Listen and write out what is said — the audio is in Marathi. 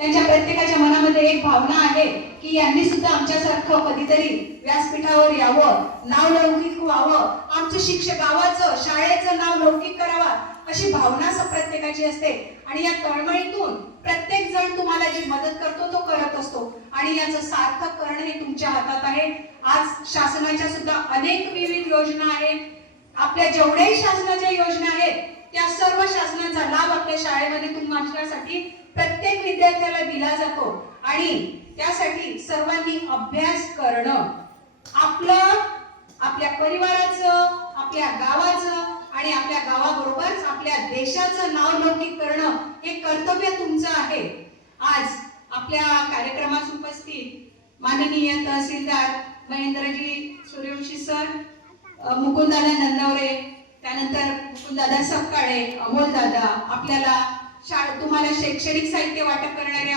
त्यांच्या प्रत्येकाच्या मनामध्ये एक भावना आहे की यांनी सुद्धा आमच्यासारखं कधीतरी व्यासपीठावर यावं नाव लौकिक व्हावं आमचं शिक्षक गावाचं शाळेचं नाव लौकिक करावा अशी भावना प्रत्येकाची असते. आणि या तळमळीतून प्रत्येक जण तुम्हाला जी मदत करतो तो करत असतो. आणि याचं सार्थक करणं हे तुमच्या हातात आहे. आज शासनाच्या सुद्धा अनेक विविध योजना आहेत. आपल्या जेवढ्याही शासनाच्या योजना आहेत त्या सर्व शासनाचा लाभ आपल्या शाळेमध्ये तुमच्यासाठी विद्यार्थ्याला दिला जातो. आणि त्यासाठी सर्वांनी अभ्यास करणं. आपलं आपल्या परिवाराचं आपल्या गावाचं आणि आपल्या गावाबरोबरच आपल्या देशाचं नाव लौकिक करणं हे कर्तव्य तुमचं आहे. आज आपल्या कार्यक्रमास उपस्थित माननीय तहसीलदार महेंद्रजी सूर्यवंशी सर अ, मुकुंददादा त्यानंतर मुकुंददादा सपकाळे अमोल दादा आपल्याला शाळा तुम्हाला शैक्षणिक साहित्य वाटप करणाऱ्या